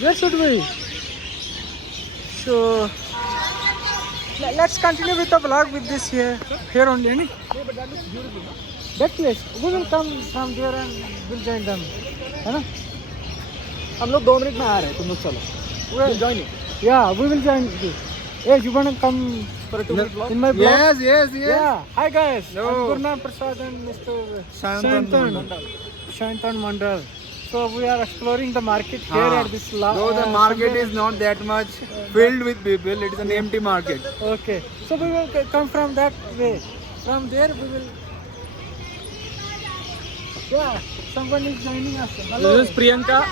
Where should we? So let's continue with the vlog with this here only. Any? Yeah, but that looks beautiful, no? That place. We will come from there and we'll join them. है ना? हम लोग 2 minute में आ रहे हैं, तुम लोग चलो. We'll join you. Yeah, we will join you. Hey, you wanna come For a 2-minute vlog? in my vlog? Yes. Yeah. Hi guys. Hello. I'm Gurnaam Prasad and Mr. Shantan Shantan Mandal. So we are exploring the market here at this Though the market is not that much filled with people, it is an empty market. Okay. So we will come from that way. From there we will. Yeah. Someone is joining us. Hello. This is Priyanka.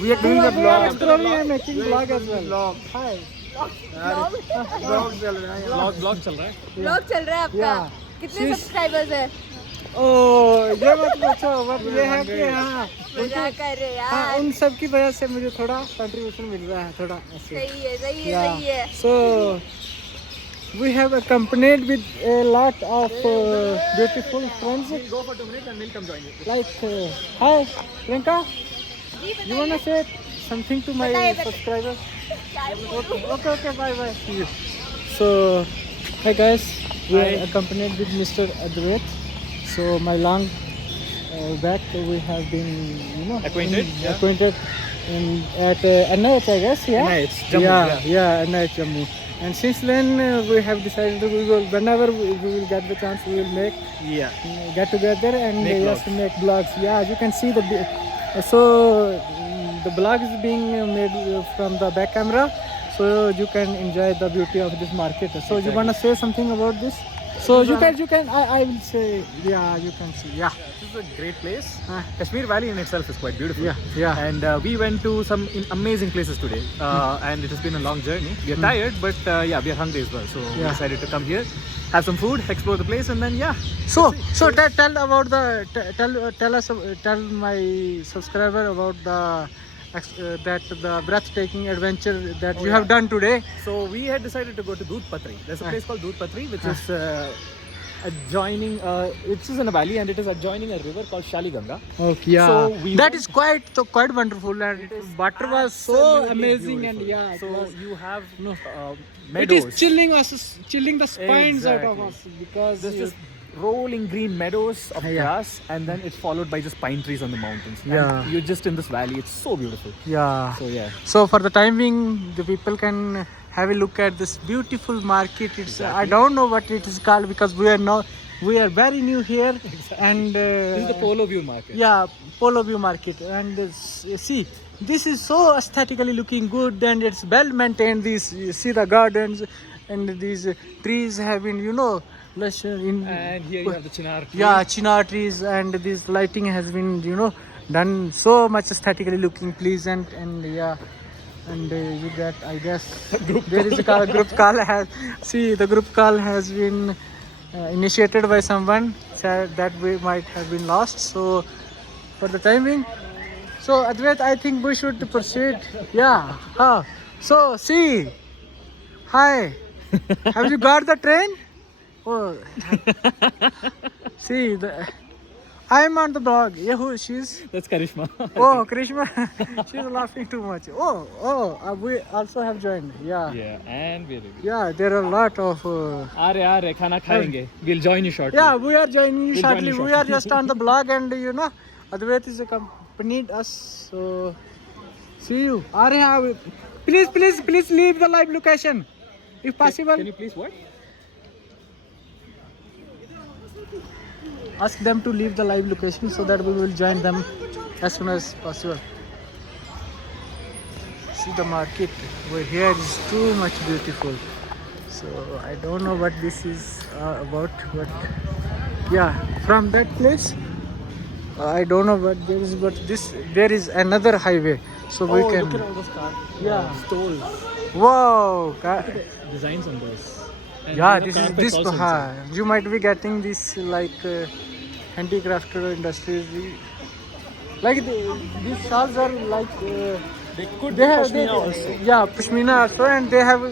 We are doing a We are vlog. exploring and making vlog as well. Vlog. Hi. Vlog चल रहा है. Vlog चल रहा है. Vlog चल रहा है आपका. Yeah. कितने सब्सक्राइबर्स है? ओह ये मत पूछो बट ये है कि हाँ मजाक कर रहे हाँ यार. उन सब की वजह से मुझे थोड़ा कंट्रीब्यूशन मिल रहा है थोड़ा ऐसे. सही है. So we have accompanied with a lot of beautiful friends We'll go for 2 minutes and we'll come join you. like hi Priyanka, you wanna say something to my subscribers? Okay, bye. See you. So hi guys, we are accompanied with Mr. Advait. So my long back we have been acquainted at NIH I guess, yeah. NIH, Jammu, yeah, NIH Jammu. And since then we have decided we will whenever we will get the chance we will get together and make vlogs. Yeah, you can see the vlog is being made from the back camera, so you can enjoy the beauty of this market. So you wanna say something about this? So you can I will say you can see. Yeah. This is a great place. Kashmir Valley in itself is quite beautiful. Yeah. And we went to some amazing places today. And it has been a long journey. We are tired, but we are hungry as well. So we decided to come here, have some food, explore the place, and then So tell about tell my subscriber about the breathtaking adventure that you have done today. So we had decided to go to Doodh Patri. There's a place called Doodh Patri, which is adjoining. It is in a valley, and it is adjoining a river called Shaliganga. Okay, yeah. So we that is quite wonderful, and water was so absolutely amazing, beautiful. and So you have it meadows. is chilling the spines out of us because There's just rolling green meadows of grass, and then it's followed by just pine trees on the mountains. Yeah. And you're just in this valley. It's so beautiful. yeah. So So for the time being, the people can have a look at this beautiful market. It's I don't know what it is called because we are very new here, and this is the Polo View Market. yeah, Polo View Market, and see, this is so aesthetically looking good, and it's well maintained. You see the gardens, and these trees have been lush in. And here you have the chinar tree. Yeah, chinar trees, and this lighting has been done so much aesthetically looking pleasant, and you get I guess there is a group call the group call has been initiated by someone said that we might have been lost. So for the timing, so Advait, I think we should proceed. Yeah. So see, hi, have you got the train? Oh, see, I'm on the blog. Yeah, who she's? That's Karishma. Oh, Krishma, she's laughing too much. We also have joined. Yeah. Yeah, and we're Yeah, there are a lot of. Are khana khayenge. We'll join you shortly. Yeah, we are joining you We'll join shortly. you We are just on the blog, and Advait is accompanied us. So, see you. Please leave the live location, if possible. Can you please what? Ask them to leave the live location so that we will join them as soon as possible. See the market over here is too much beautiful. So I don't know what this is about, but yeah, from that place I don't know what there is, but there is another highway, so we can. Look at all those cars. Yeah. Stalls. Wow. Designs on this. And Yeah, we have this is carpets this. also inside. You might be getting this like handicrafted industries. Like these shawls are like They could they be have pashmina also. Yeah, pashmina also, and they have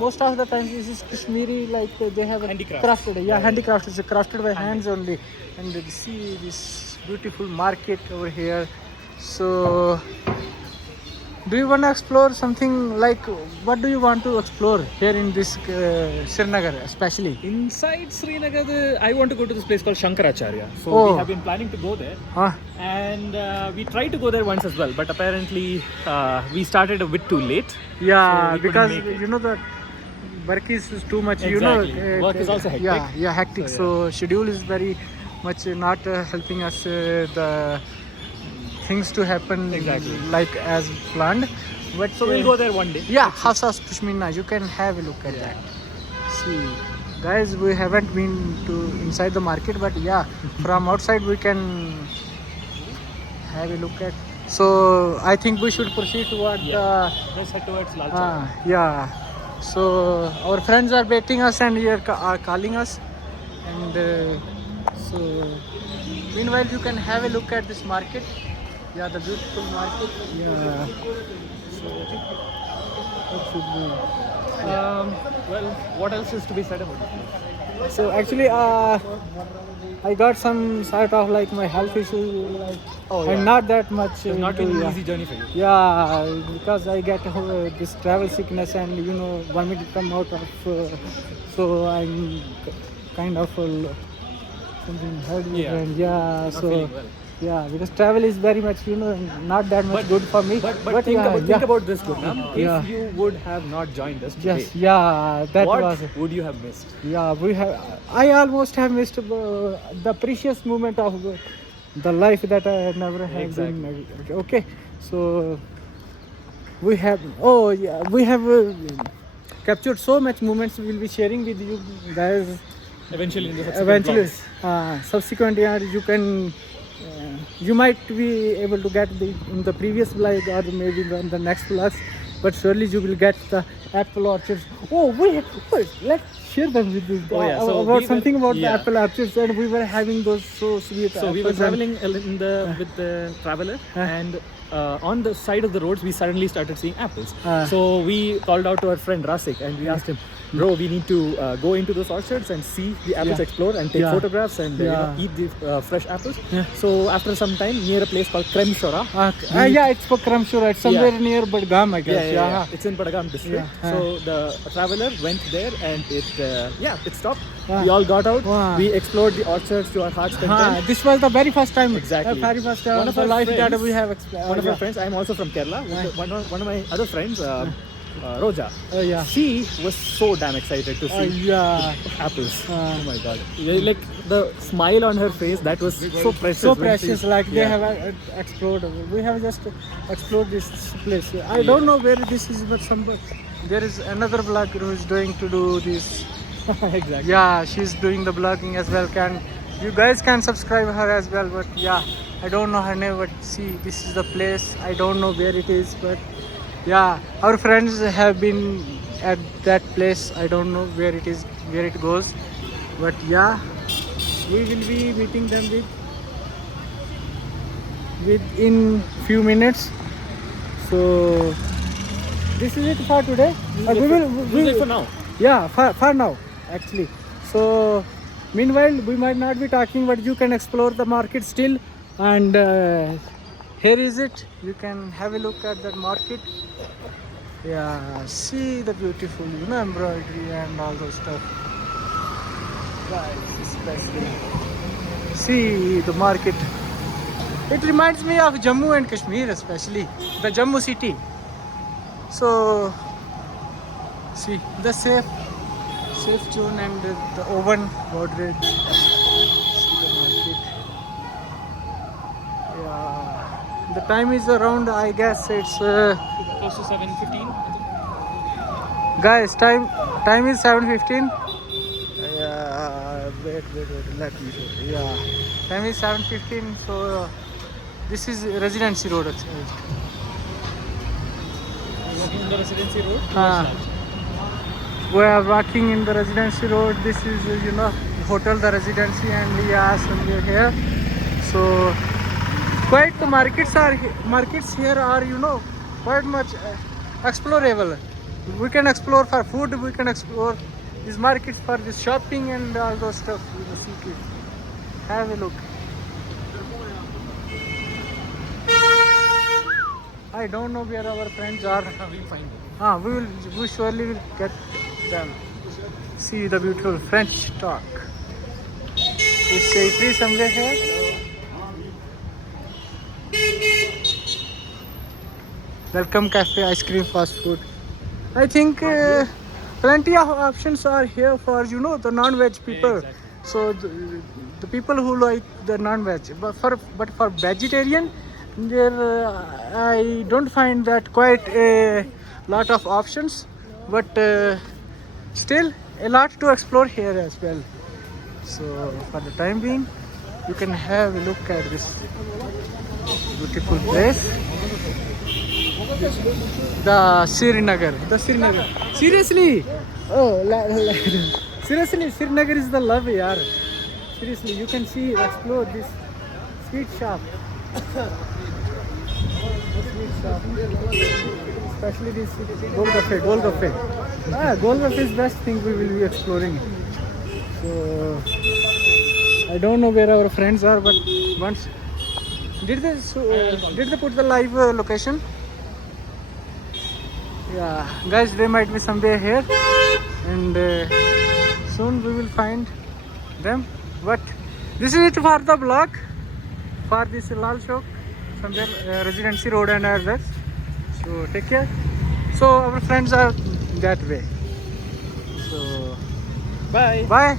most of the times this is Kashmiri, like they have a Handicraft. crafted, yeah, handicraft. It's crafted by hands only, and you see this beautiful market over here. So, do you want to explore something like what do you want to explore here in this Srinagar, especially? Inside Srinagar, I want to go to this place called Shankaracharya. So Oh. we have been planning to go there. Huh? And we tried to go there once as well, but apparently we started a bit too late. Yeah, So we couldn't because make it. you know that work is too much. You know, Exactly. Work is also hectic. Yeah, hectic. So schedule is very much not helping us the things to happen Exactly. like as planned. But So we'll go there one day. Yeah, House of Pashmina. You can have a look at that. See, guys, we haven't been to inside the market, but yeah, from outside we can have a look at. So I think we should proceed toward Let's head towards Lal Chowk. yeah. So our friends are waiting us and here are calling us, and so meanwhile you can have a look at this market. Yeah, the beautiful market. Yeah. So that should be. Well, what else is to be said about it? So actually, I got some sort of like my health issue, like, Oh, and yeah. not that much. It's not been into- an easy journey for you. Yeah, because I get this travel sickness and you know want me to come out of, so I'm kind of something heavy Yeah. and yeah, Not so feeling well. yeah, because travel is very much not that much But- good for me. But think yeah, about yeah. think about this, Gurnam. Yeah. If you would have not joined us today, Yes, yeah, that what was. would you have missed? Yeah, we have. I almost have missed the precious moment of the life that I never have Exactly. been. Okay, so we have. Oh yeah, we have captured so much moments. We'll be sharing with you guys. Eventually, in the subsequent Eventually, vlogs. subsequent year you can. You might be able to get in the previous vlog or maybe in the next vlogs, but surely you will get the apple orchards. Oh, wait, let's share them with you. Oh, yeah, so about we something were- about yeah. the apple orchards, and we were having those so sweet. So we were apples and- traveling with the traveler, and on the side of the roads, we suddenly started seeing apples. So we called out to our friend Rasik, and we asked him, "Bro, we need to go into those orchards and see the apples, Yeah. explore, and take Yeah. photographs, and Yeah. eat the fresh apples." Yeah. So after some time, near a place called Kremshora, yeah, it's for Kramshura. It's somewhere Yeah. near Badgam, I guess. yeah. It's in Padagam district. Yeah. So the traveler went there, and it stopped. Wow. We all got out. Wow. We explored the orchards to our heart's content. This was the very first time. Exactly. Very first time One of the our life that friends- we have. One of our friends, I'm also from Kerala. One of my other friends, Roja, Yeah. she was so damn excited to see Yeah. apples. Oh my god! Like the smile on her face, that was so precious. So when she- precious, like they Yeah. have explored. We have just explored this place. I don't know where this is, but there is another vlogger who is going to do this. Exactly. Yeah, she's doing the vlogging as well. You guys can subscribe her as well, but yeah, I don't know her name. But see, this is the place. I don't know where it is, but yeah, our friends have been at that place. I don't know where it is, where it goes, but yeah, we will be meeting them within few minutes. So this is it for today. This is it for now. Yeah, for now actually. So meanwhile we might not be talking, but you can explore the market still, and here is it. You can have a look at that market. Yeah, see the beautiful embroidery and all those stuff, guys, especially see the market. It reminds me of Jammu and Kashmir, especially the Jammu city. So see the safe zone and the oven Godrej. See the market. Yeah, the time is around, I guess it's Close to 7:15. guys, time is 7:15. Yeah, wait, let me show you. Yeah, time is 7:15. So this is Residency Road. Walking in the residency road. We are walking in the Residency Road. This is hotel the Residency, and yeah, so we are here. So quite the markets here are quite much explorable. We can explore for food. We can explore these markets for this shopping and all those stuff. You know, see it. Have a look. I don't know where our friends are. We'll find it. We surely will get them. See the beautiful French talk. Is Saitri somewhere here? Welcome cafe, ice cream, fast food. I think plenty of options are here for the non-veg people. Exactly. So the people who like the non-veg, but for vegetarian, there I don't find that quite a lot of options. But still a lot to explore here as well. So for the time being, you can have a look at this beautiful place. The Srinagar. Seriously? Oh, seriously, Srinagar is the love, yaar. Seriously, you can see, explore this sweet shop. Sweet shop. Especially this Golgaffe. Golgaffe is best thing we will be exploring. So I don't know where our friends are, but once did they put the live location? Yeah, guys, they might be somewhere here, and soon we will find them. But this is it for the vlog for this Lal Chowk, somewhere Residency Road and others. So take care. So our friends are that way. So Bye. bye.